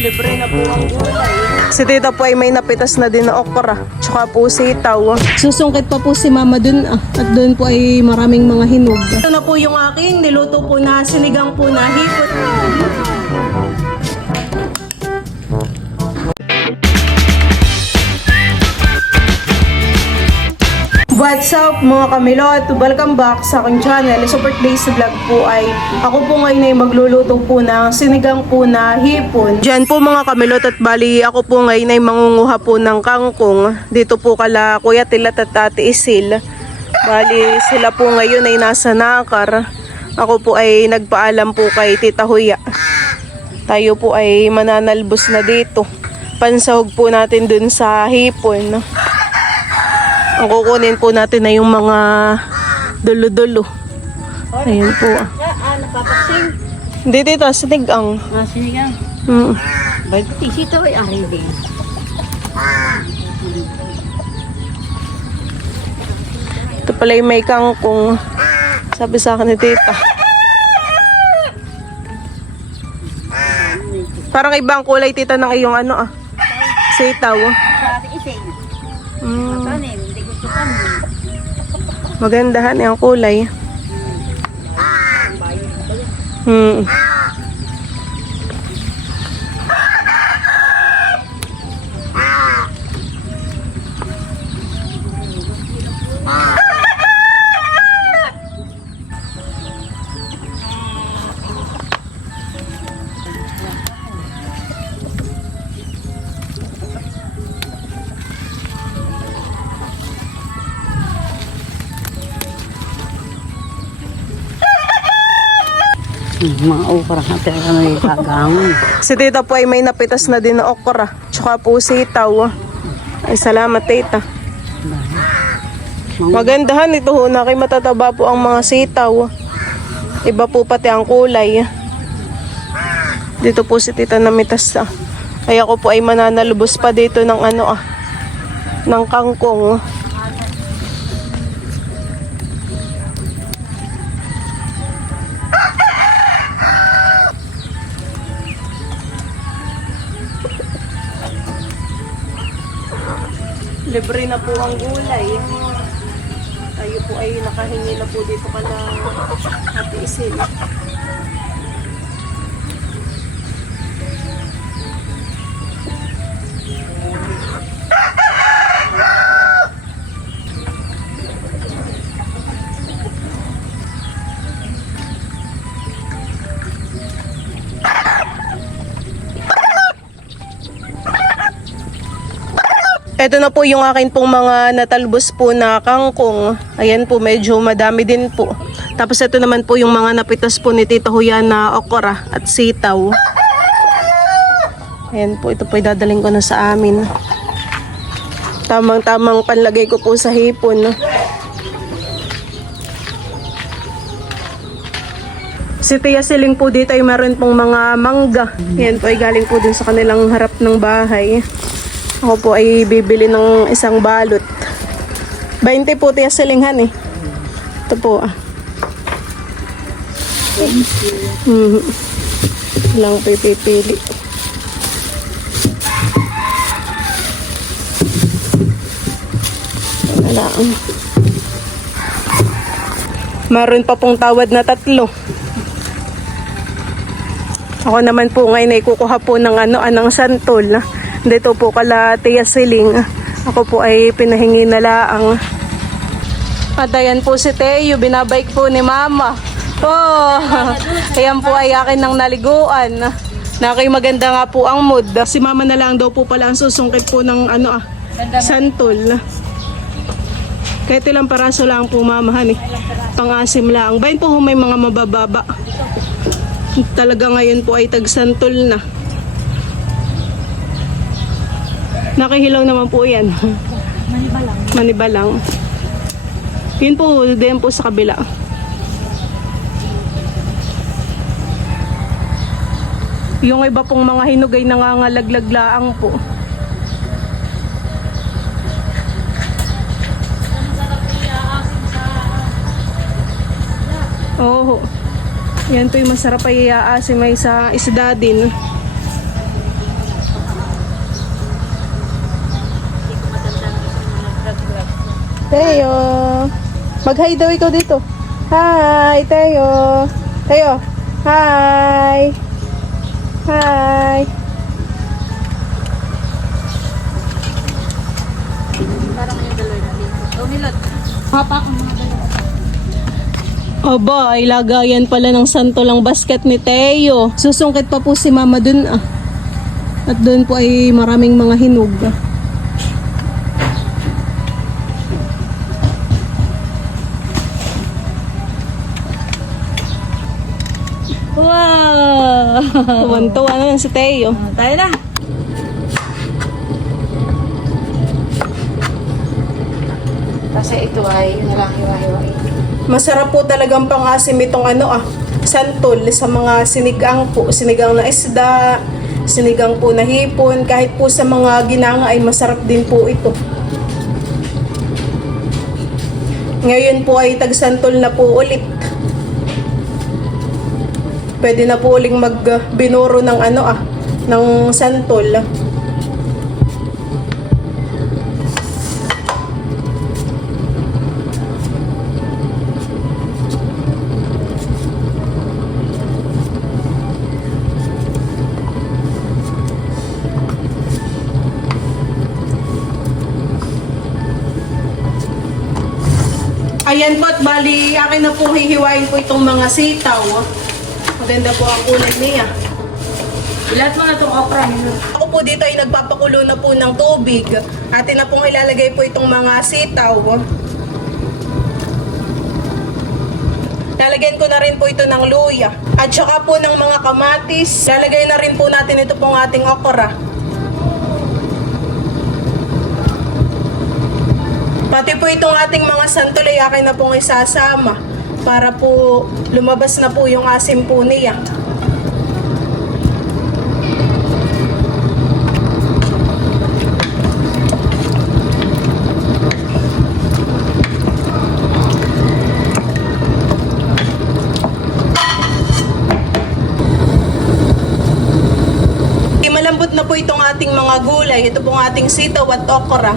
Libre na po ang gulay. Si tita po ay may napitas na din na okra. Tsaka po sitaw. Susungkit pa po si mama dun at dun po ay maraming mga hinog. Ito na po yung aking niluto po na sinigang po na hipot. What's up mga kamilot? Welcome back sa aking channel. Super Days Vlog po ay ako po ngayon ay magluluto po ng sinigang po na hipon. Diyan po mga kamilot at bali ako po ngayon ay mangunguha po ng kangkong. Dito po kala Kuya Tilat at Ate Isil. Bali sila po ngayon ay nasa Nakar. Ako po ay nagpaalam po kay Tita Huya. Tayo po ay mananalbos na dito. Pansahog po natin dun sa hipon. Ang kukunin po natin na yung mga dulo-dulo. Ayan po. Napapaksing. Hindi dito, sinigang. Sinigang. Ba't tisito ay ari din. Ito pala yung may kangkong. Sabi sa akin ni tita. Parang ibang kulay tita ng iyong ano sitaw. Sa ating ising. Makanim, hindi gusto kami. Magandahan yung kulay. Mga okra natin may kagang. Si tita po ay may napitas na din na okra. Tsaka po sitaw. Ay salamat tita. Magandahan ito ho na kay matataba po ang mga sitaw. Iba po pati ang kulay. Dito po si tita namitas Ay ako po ay mananalubos pa dito ng ng kangkong. Libre na po ang gulay. Tayo po ay nakahingi na po dito ka ng Ate Isil. Ito na po yung akin pong mga natalbos po na kangkong. Ayan po, medyo madami din po. Tapos ito naman po yung mga napitas po ni Tita Huya na okra at sitaw. Ayan po, ito po idadaling ko na sa amin. Tamang-tamang panlagay ko po sa hipon. Si Tia Siling po dito ay meron pong mga mangga. Ayan po ay galing po din sa kanilang harap ng bahay. Ako po ay bibili ng isang balot. 20 po Tia Silinghan eh. Ito po Lang pipili. Wala. Meron pa pong tawad na 3. Ako naman po ngayon ay kukuha po ng anong santol. Dito po kala Tia Siling. Ako po ay pinahingi na laang. At ayan po si Teo, binabike po ni Mama. Oh, ayan po ay akin ng naliguan. Nakay maganda nga po ang mood. Si Mama na lang daw po pala ang susungkit po ng santol. Kahit ilang paraso lang po mamahan Pangasim lang. Bayan po may mga mabababa. Talaga ngayon po ay tagsantol na. Nakihilaw naman po yan. Manibalang. Yun po, din po sa kabila. Yung iba pong mga hinog ay nangangalaglag-laang po. Oo. Yan po yung masarap ay iaasim ay sa isda din. Teo. Mag-hi daw ikaw dito. Hi, Teo. Teo. Hi. Hi. Parang yung daloy na dito. Oh, Milot. Papa ko mga dalawa. Aba, ay lagayan pala ng santo lang basket ni Teo. Susungkit pa po si Mama dun ah. At dun po ay maraming mga hinog. Wow! Tuwan-tuwa na yan si Teo. Tayo na. Kasi ito ay yun na lang hiwa-hiwain. Masarap po talagang pang-asim itong santol sa mga sinigang po, sinigang na isda, sinigang po na hipon, kahit po sa mga ginanga ay masarap din po ito. Ngayon po ay tagsantol na po ulit. Pwede na po uling magbinuro ng ng santol. Ayan po at bali, akin na po hihiwain po itong mga sitaw. Maganda po ang kulay niya. Ilat mo na itong okra, Milot. Ako po dito ay nagpapakulo na po ng tubig. Atin na pong ilalagay po itong mga sitaw. Lalagyan ko na rin po ito ng luya. At saka po ng mga kamatis. Lalagay na rin po natin ito pong ating okra. Pati po itong ating mga santol ay akin na pong isasama para po lumabas na po yung asim po niya. Malambot na po itong ating mga gulay. Ito pong ating sitaw at okra.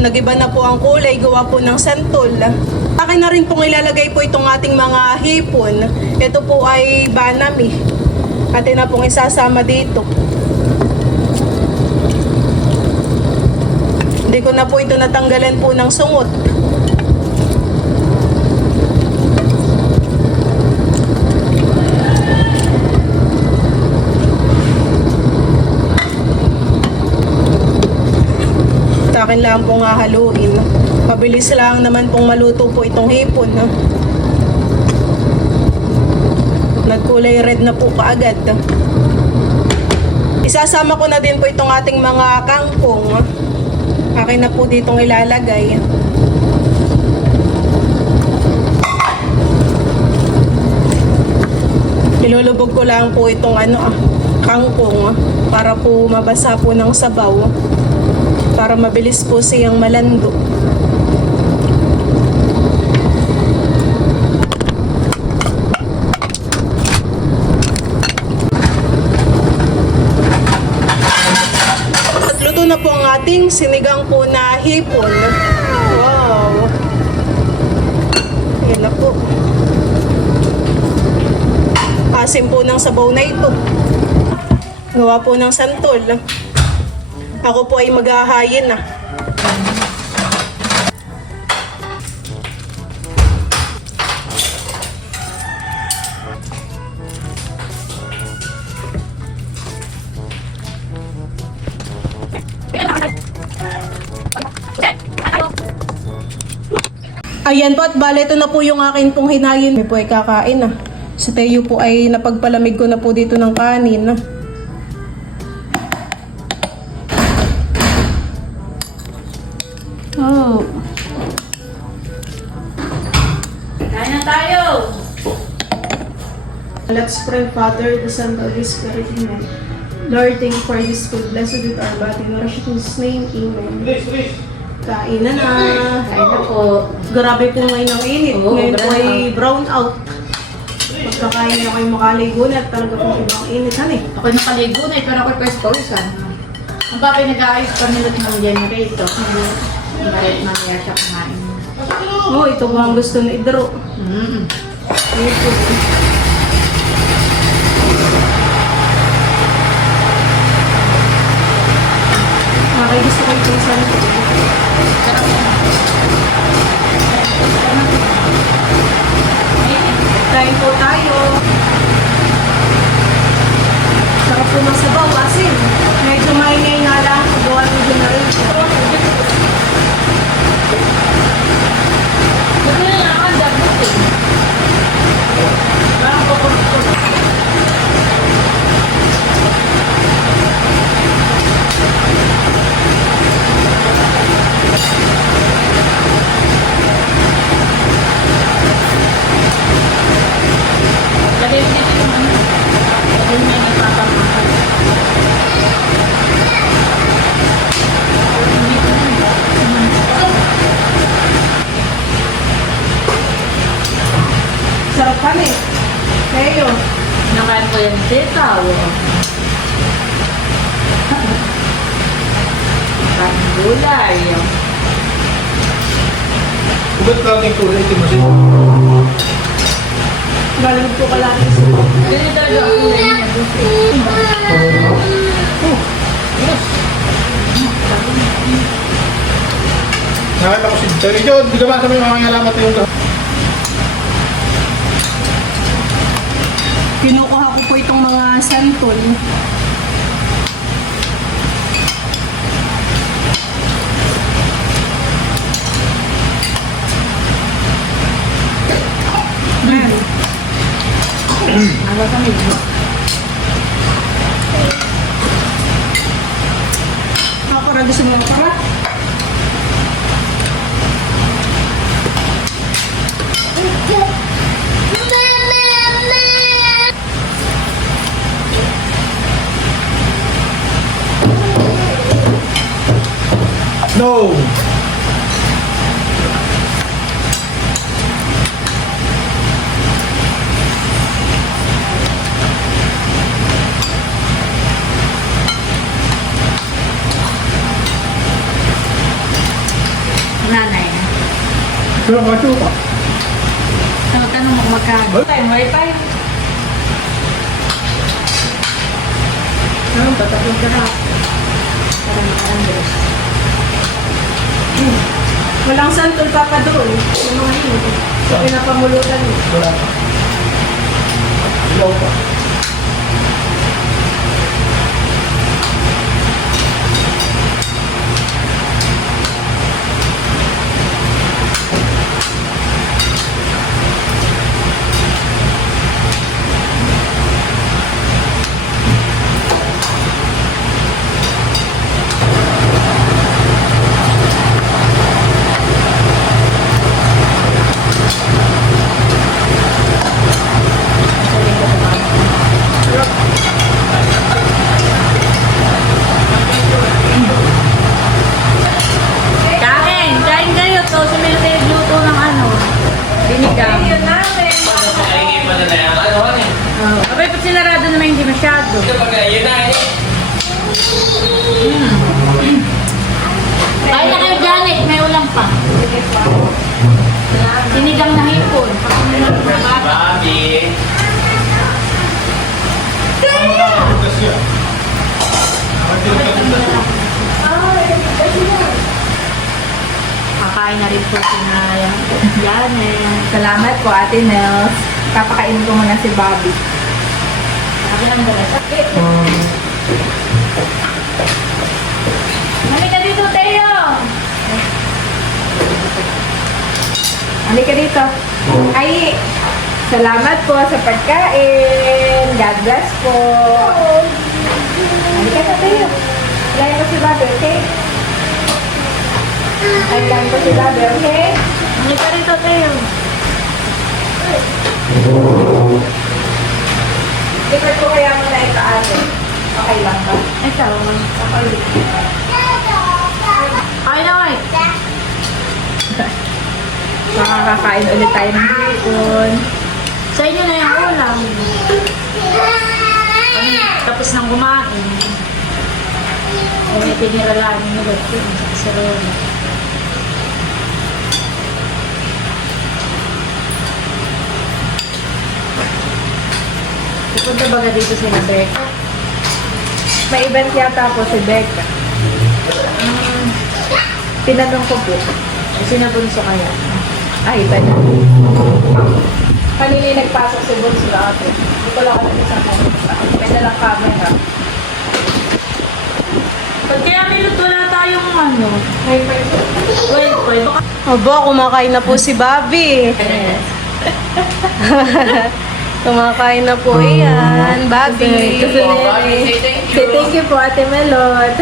Nagiba na po ang kulay, gawa po ng santol. Akin na rin pong ilalagay po itong ating mga hipon. Ito po ay banami. Atin na pong isasama dito. Hindi ko na po ito natanggalan po ng sungot. Akin lang pong hahaluin. Mabilis lang naman pong maluto po itong hipon. Nagkulay red na po kaagad. Isasama ko na din po itong ating mga kangkong. Akin na po ditong ilalagay. Ilulubog ko lang po itong kangkong para po mabasa po ng sabaw. Para mabilis po siyang malando. At luto na po ang ating sinigang po na hipon. Wow! Yan na po. Asim po ng sabaw na ito. Gawa po ng santol. Ako po ay maghahayin na. Ayan po at bale, ito na po yung akin pong hinayin. May po ay kakain na. Si Teo po ay napagpalamig ko na po dito ng kanin. Oh. Kain na tayo! Let's pray, Father, the Son, the Holy Spirit, Amen. Lord, thank you for this food. Blessed with our body. Nourish it in His name, Amen. Kain na na. Kain na po. Grabe po ngayon ang init. Oo, Ngayon po brown ay brown out. Pagkakain na kayo makaligo na at talaga pong ibang init. Ano eh? Ako nakaligo na pero ako first person. Ang bakit nag-aayos pa nila ng generator. Bakit mamaya siya kumain? Oh, ito ba ang gusto ni Idro? Hipon. Okay, gusto ko itong santo. Kain po tayo. Sarap po ng sabaw, asin. Medyo maingay nga lang. Gawa ng generator. Buti na lang ang dapat eh. Parang kukulit. Lagay mo dito yung ano. Lagay mo yung ipapamahal. Sarap kami. Kayo. Nakain ko yung titaw. Parang gulay. Ubat lang yung kulay, ito mo siya. Galing po ka lang isa. Ganito talaga ang gulay niya. Nakala ko si Terry John, di ka ba sa may mga alamat yung Kinukuha ko po itong mga santol. Ano sa medyo? Ako rin gusto mo para. No! Nanay. Pero kacho ka. Tanong mo kung magkano. Wifi. Ano, tatakong ka na. Parang makarandos. Walang santol papa doon. Yung mga yun. Sa pinapamulutan mo. Wala pa. Ilaw pa. Kain! Kain kayo to. Sumili kayo luto ng ano. Binigang. Oh. Abay, pag sinarado naman hindi masyado. Kain na kayo, Janet. May ulam pa. Sinigang na hipon. Bobby. Bukas yan. Kakain na rin po si Janet. Salamat po, Ate Nels. Papakainin ko muna si Bobby. Sabi lang dala. Sakit. Halika dito, Teo! Halika dito. Ay, salamat po sa pagkain. God bless po. Halika na tayo. Layan ko si Bobby, okay? Layan ko si Bobby, okay? Halika dito, Teo. Ikot ko kaya muna ito, Ate. Okay lang ba? Ito. Okay. Kain na, Mike. Makakakain ulit tayo ng hipon. Sa inyo na yung ulam. Kami tapos nang kumain. Kami tinira lang yung ulit yun sa rola. Punta baga dito si Becca. May event yata po si Becca. Tinanong ko po. Sinabunso kaya. Ay, iba na. Kanina yung nagpasok si Bunso na ate. Hindi ko lang alam sa camera. May dalang camera. Pag kaya milot wala tayong ano. May person. Well, baka Aba, kumakain na po si Bobby. Kumakain na po yan, Bobby. Kasi Say thank you. say thank you po Ate Melot.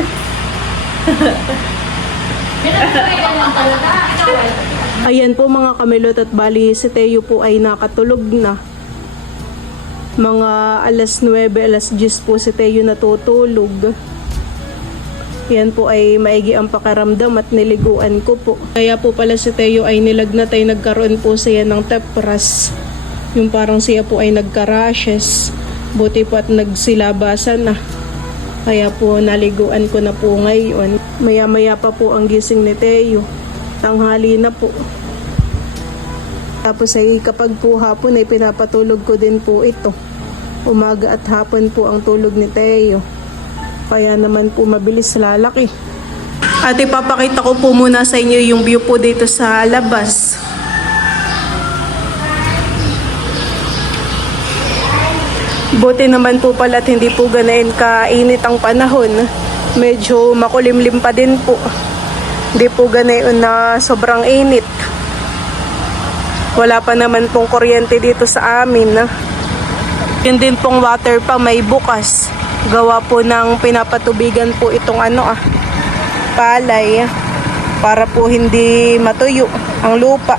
Ayan po mga kamilot at bali si Teo po ay nakatulog na. Mga alas 9, alas 10 po si Teo natutulog. Yan po ay maigi ang pakiramdam at niliguan ko po. Kaya po pala si Teo ay nilagnat ay nagkaroon po siya ng tepras. Yung parang siya po ay nagka-rashes. Buti po at nagsilabasan na. Kaya po naliguan ko na po ngayon. Maya-maya pa po ang gising ni Teo. Tanghali na po. Tapos ay kapag po hapon ay pinapatulog ko din po ito. Umaga at hapon po ang tulog ni Teo. Kaya naman po mabilis lalaki. At ipapakita ko po muna sa inyo yung view po dito sa labas. Buti naman po pala at hindi po ganain kainit ang panahon. Medyo makulimlim pa din po. Hindi po ganayon na sobrang init. Wala pa naman pong kuryente dito sa amin. Yun din pong water pa may bukas. Gawa po ng pinapatubigan po itong palay para po hindi matuyo ang lupa.